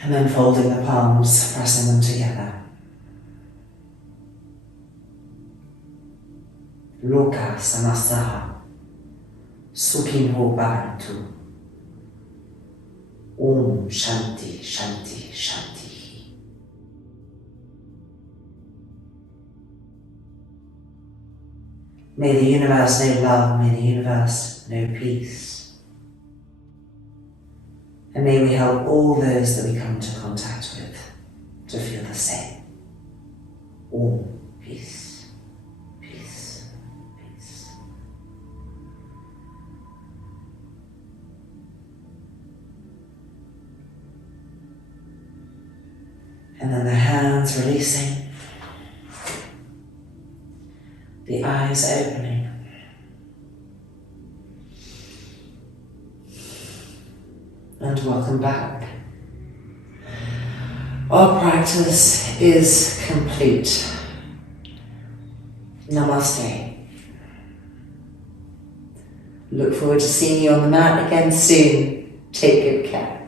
And then folding the palms, pressing them together. Loka samasaha, supine bhavantu. Om Shanti Shanti Shanti. May the universe know love, may the universe know peace. And may we help all those that we come into contact with to feel the same. Om, peace, peace, peace. And then the hands releasing, the eyes opening. And welcome back. Our practice is complete. Namaste. Look forward to seeing you on the mat again soon. Take good care.